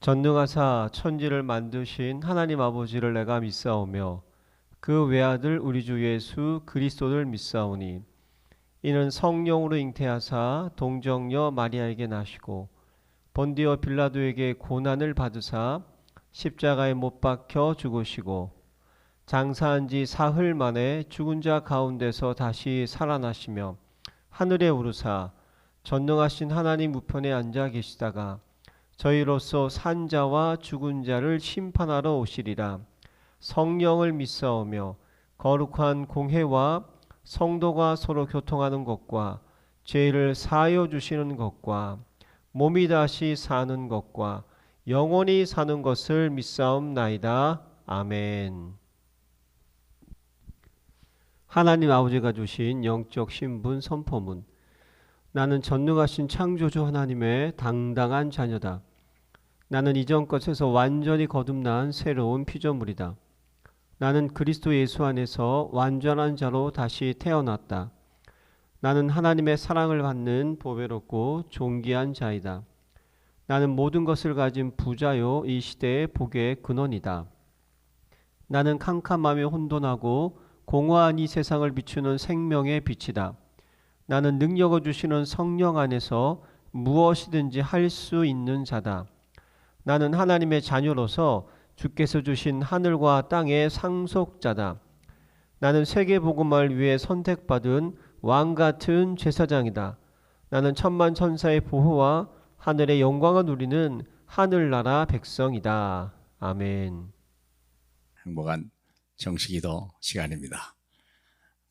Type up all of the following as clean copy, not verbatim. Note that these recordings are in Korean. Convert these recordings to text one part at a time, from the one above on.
전능하사 천지를 만드신 하나님 아버지를 내가 믿사오며 그 외아들 우리 주 예수 그리스도를 믿사오니 이는 성령으로 잉태하사 동정녀 마리아에게 나시고 본디오 빌라도에게 고난을 받으사 십자가에 못 박혀 죽으시고 장사한 지 사흘 만에 죽은 자 가운데서 다시 살아나시며 하늘에 오르사 전능하신 하나님 우편에 앉아 계시다가 저희로서 산 자와 죽은 자를 심판하러 오시리라. 성령을 믿사오며 거룩한 공회와 성도가 서로 교통하는 것과 죄를 사하여 주시는 것과 몸이 다시 사는 것과 영원히 사는 것을 믿사옵나이다. 아멘. 하나님 아버지가 주신 영적 신분 선포문. 나는 전능하신 창조주 하나님의 당당한 자녀다. 나는 이전 것에서 완전히 거듭난 새로운 피조물이다. 나는 그리스도 예수 안에서 완전한 자로 다시 태어났다. 나는 하나님의 사랑을 받는 보배롭고 존귀한 자이다. 나는 모든 것을 가진 부자요 이 시대의 복의 근원이다. 나는 캄캄하며 혼돈하고 공허한 이 세상을 비추는 생명의 빛이다. 나는 능력을 주시는 성령 안에서 무엇이든지 할 수 있는 자다. 나는 하나님의 자녀로서 주께서 주신 하늘과 땅의 상속자다. 나는 세계복음을 위해 선택받은 왕같은 제사장이다. 나는 천만 천사의 보호와 하늘의 영광을 누리는 하늘나라 백성이다. 아멘. 행복한 정식기도 시간입니다.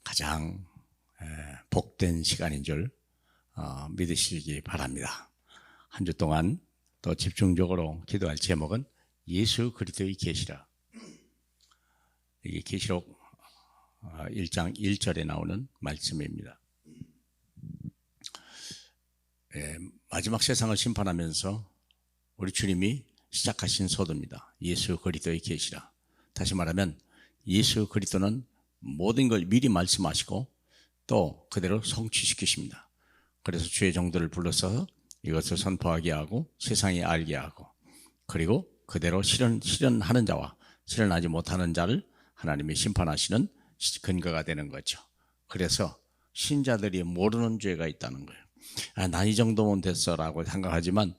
가장 복된 시간인 줄 믿으시기 바랍니다. 한 주 동안 또 집중적으로 기도할 제목은 예수 그리스도의 계시라. 이게 계시록 1장 1절에 나오는 말씀입니다. 마지막 세상을 심판하면서 우리 주님이 시작하신 소도입니다. 예수 그리스도의 계시라. 다시 말하면 예수 그리스도는 모든 걸 미리 말씀하시고 또 그대로 성취시키십니다. 그래서 주의 종들을 불러서 이것을 선포하게 하고 세상에 알게 하고 그리고 그대로 실현하는 자와 실현하지 못하는 자를 하나님이 심판하시는 근거가 되는 거죠. 그래서 신자들이 모르는 죄가 있다는 거예요. 난 이 정도면 됐어라고 생각하지만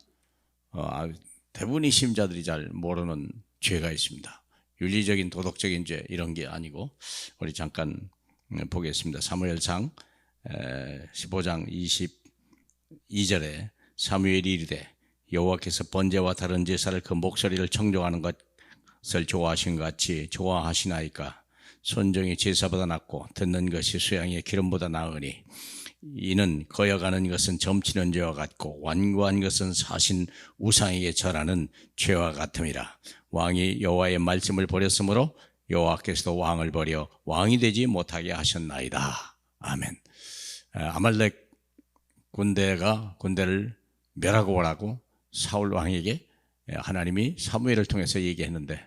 대부분의 신자들이 잘 모르는 죄가 있습니다. 윤리적인 도덕적인 죄 이런 게 아니고 우리 잠깐 보겠습니다. 사무엘상 15장 22절에 사무엘이 이르되 여호와께서 번제와 다른 제사를 그 목소리를 청종하는 것을 좋아하신 것 같이 좋아하시나이까. 손정이 제사보다 낫고 듣는 것이 수양의 기름보다 나으니 이는 거여가는 것은 점치는 죄와 같고 완고한 것은 사신 우상에게 절하는 죄와 같음이라. 왕이 여호와의 말씀을 버렸으므로 여호와께서도 왕을 버려 왕이 되지 못하게 하셨나이다. 아멘. 아말렉 군대를 멸하고 오라고 사울 왕에게 하나님이 사무엘을 통해서 얘기했는데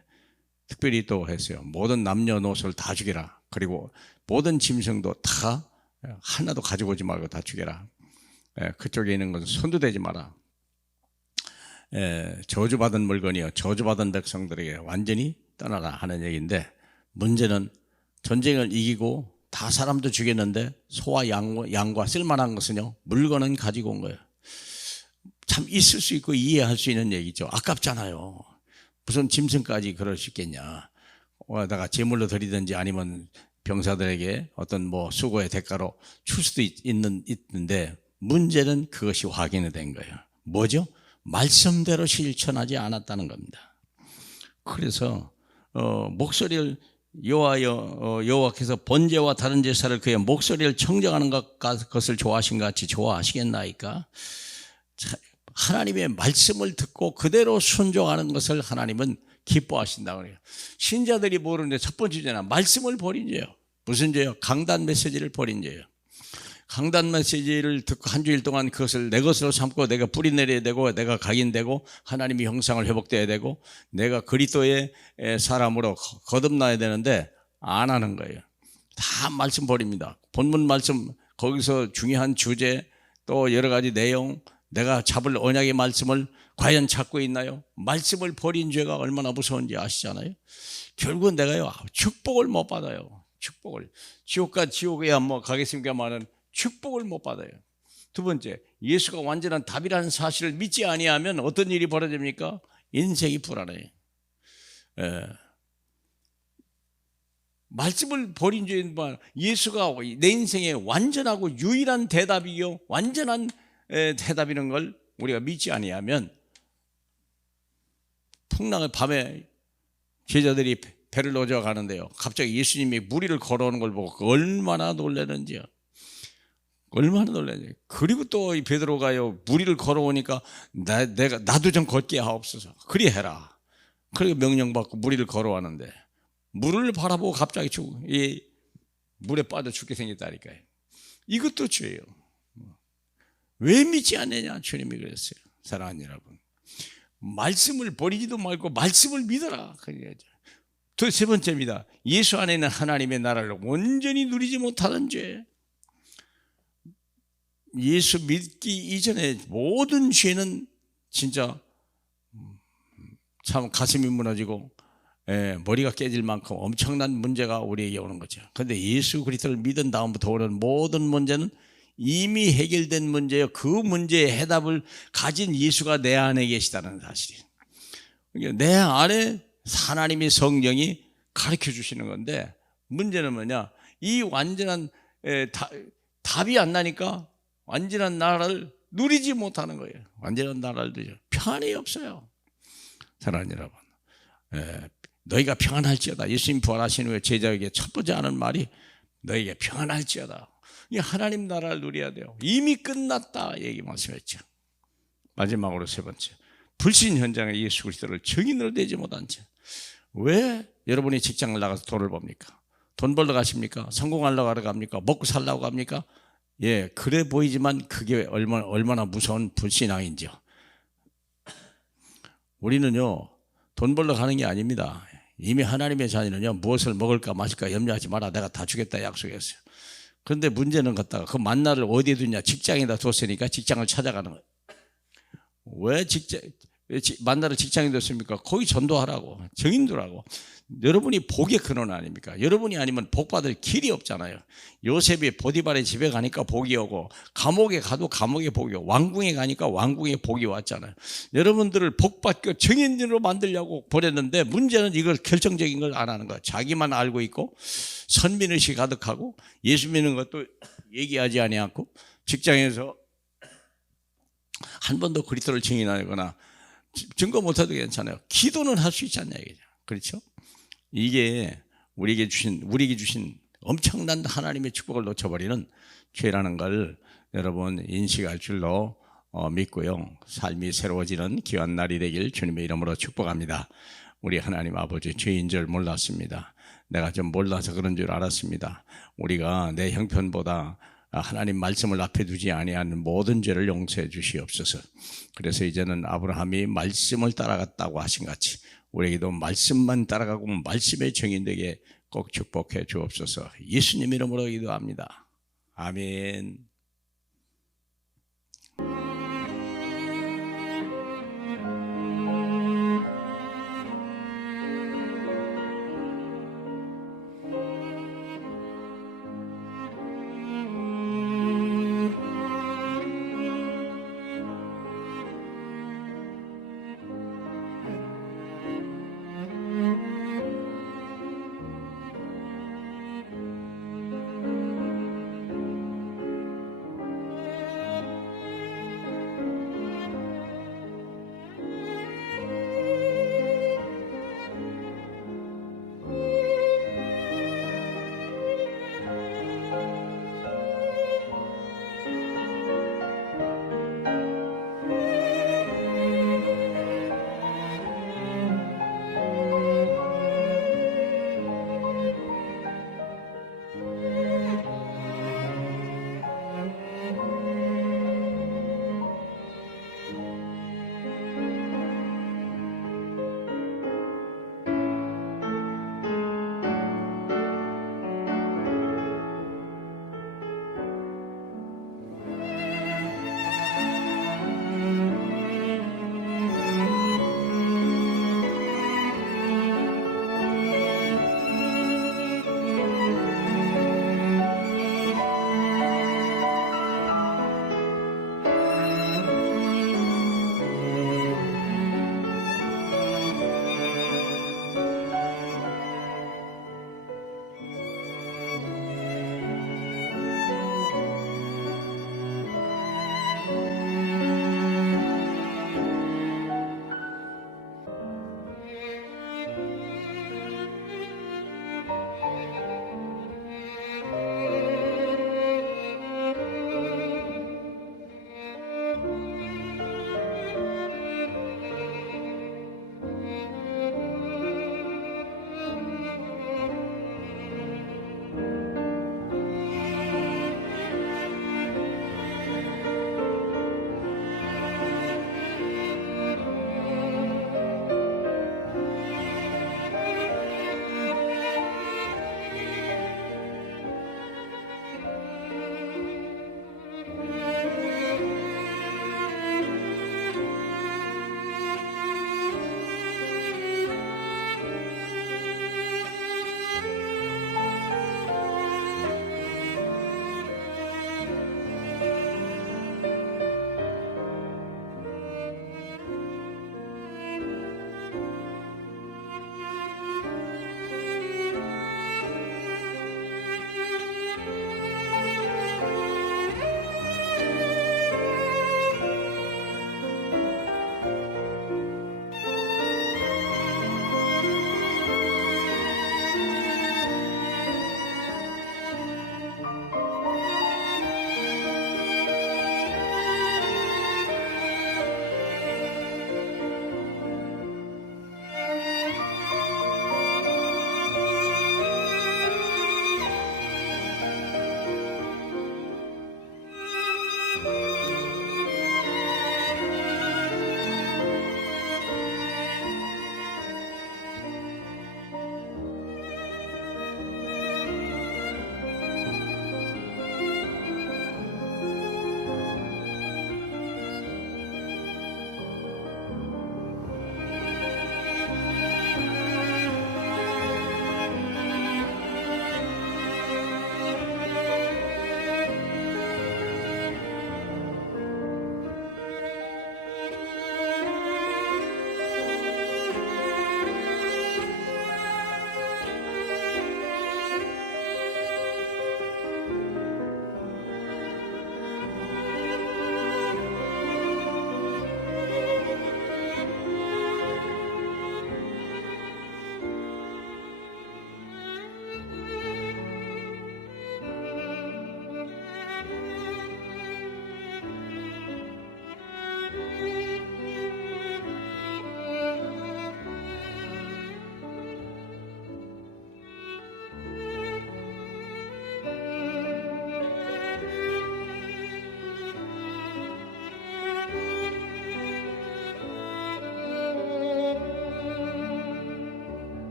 특별히 또 했어요. 모든 남녀노소를 다 죽여라. 그리고 모든 짐승도 다 하나도 가지고 오지 말고 다 죽여라. 그쪽에 있는 것은 손도 대지 마라. 저주받은 물건이요 저주받은 백성들에게 완전히 떠나라 하는 얘기인데 문제는 전쟁을 이기고 다 사람도 죽였는데 소와 양과 쓸만한 것은요 물건은 가지고 온 거예요. 참 있을 수 있고 이해할 수 있는 얘기죠. 아깝잖아요. 무슨 짐승까지 그럴 수 있겠냐. 다가 제물로 드리든지 아니면 병사들에게 어떤 수고의 대가로 줄 수도 있는데 문제는 그것이 확인이 된 거예요. 뭐죠? 말씀대로 실천하지 않았다는 겁니다. 그래서 목소리를 여호와께서 번제와 다른 제사를 그의 목소리를 청정하는 것을 좋아하신 것 같이 좋아하시겠나이까? 하나님의 말씀을 듣고 그대로 순종하는 것을 하나님은 기뻐하신다고 그래요. 신자들이 모르는데 첫 번째 죄는 말씀을 버린 죄예요. 무슨 죄요? 강단 메시지를 버린 죄예요. 강단 메시지를 듣고 한 주일 동안 그것을 내 것으로 삼고 내가 뿌리내려야 되고 내가 각인되고 하나님의 형상을 회복돼야 되고 내가 그리스도의 사람으로 거듭나야 되는데 안 하는 거예요. 다 말씀 버립니다. 본문 말씀 거기서 중요한 주제 또 여러 가지 내용 내가 잡을 언약의 말씀을 과연 찾고 있나요? 말씀을 버린 죄가 얼마나 무서운지 아시잖아요. 결국은 내가요 축복을 못 받아요. 축복을. 지옥과 지옥에야 뭐 가겠습니까마는 축복을 못 받아요. 두 번째, 예수가 완전한 답이라는 사실을 믿지 아니하면 어떤 일이 벌어집니까? 인생이 불안해요. 말씀을 버린 죄는 예수가 내 인생에 완전하고 유일한 대답이요 완전한 대답이라는 걸 우리가 믿지 아니하면, 풍랑의 밤에 제자들이 배를 놓여 가는데요, 갑자기 예수님이 무리를 걸어오는 걸 보고 얼마나 놀라는지요. 얼마나 놀라는지. 그리고 또 베드로가요 무리를 걸어오니까 나도 좀 걷게 하옵소서. 그리 해라. 그리고 명령받고 무리를 걸어왔는데 물을 바라보고 갑자기 이 물에 빠져 죽게 생겼다니까요. 이것도 죄예요. 왜 믿지 않느냐? 주님이 그랬어요. 사랑하는 여러분, 말씀을 버리지도 말고 말씀을 믿어라. 또 세 번째입니다. 예수 안에 있는 하나님의 나라를 온전히 누리지 못하는 죄. 예수 믿기 이전에 모든 죄는 진짜 참 가슴이 무너지고 머리가 깨질 만큼 엄청난 문제가 우리에게 오는 거죠. 그런데 예수 그리스도를 믿은 다음부터 오는 모든 문제는 이미 해결된 문제예요. 그 문제의 해답을 가진 예수가 내 안에 계시다는 사실이에요. 내 안에 하나님의 성령이 가르쳐 주시는 건데, 문제는 뭐냐? 이 완전한 답이 안 나니까 완전한 나라를 누리지 못하는 거예요. 완전한 나라를 누리죠. 평안이 없어요. 사랑하는 여러분, 너희가 평안할지어다. 예수님 부활하신 후에 제자에게 첫 번째 하는 말이 너희에게 평안할지어다. 이 하나님 나라를 누려야 돼요. 이미 끝났다 얘기 말씀했죠. 마지막으로 세 번째, 불신 현장에 예수 그리스도를 증인으로 되지 못한 채. 왜 여러분이 직장을 나가서 돈을 법니까? 돈 벌러 가십니까? 성공하려고 하러 갑니까? 먹고 살려고 갑니까? 예, 그래 보이지만 그게 얼마나 무서운 불신앙인지요. 우리는요 돈 벌러 가는 게 아닙니다. 이미 하나님의 자녀는요 무엇을 먹을까 마실까 염려하지 마라, 내가 다 주겠다 약속했어요. 그런데 문제는 갖다가 그 만나를 어디에 두냐? 직장에다 뒀으니까 직장을 찾아가는 거예요. 왜 만나를 직장에 뒀습니까? 거기 전도하라고, 증인도라고. 여러분이 복의 근원 아닙니까? 여러분이 아니면 복 받을 길이 없잖아요. 요셉이 보디발의 집에 가니까 복이 오고, 감옥에 가도 감옥에 복이 오고, 왕궁에 가니까 왕궁에 복이 왔잖아요. 여러분들을 복 받고 증인으로 만들려고 보냈는데, 문제는 이걸 결정적인 걸 안 하는 거예요. 자기만 알고 있고 선민의식이 가득하고 예수 믿는 것도 얘기하지 아니하고, 직장에서 한 번도 그리스도를 증인하거나 증거 못해도 괜찮아요. 기도는 할 수 있지 않냐 이거죠. 그렇죠? 이게 우리에게 주신 엄청난 하나님의 축복을 놓쳐버리는 죄라는 걸 여러분 인식할 줄로 믿고요, 삶이 새로워지는 귀한 날이 되길 주님의 이름으로 축복합니다. 우리 하나님 아버지, 죄인 줄 몰랐습니다. 내가 좀 몰라서 그런 줄 알았습니다. 우리가 내 형편보다 하나님 말씀을 앞에 두지 아니하는 모든 죄를 용서해 주시옵소서. 그래서 이제는 아브라함이 말씀을 따라갔다고 하신 같이 우리에게도 말씀만 따라가고 말씀의 증인되게 꼭 축복해 주옵소서. 예수님 이름으로 기도합니다. 아멘.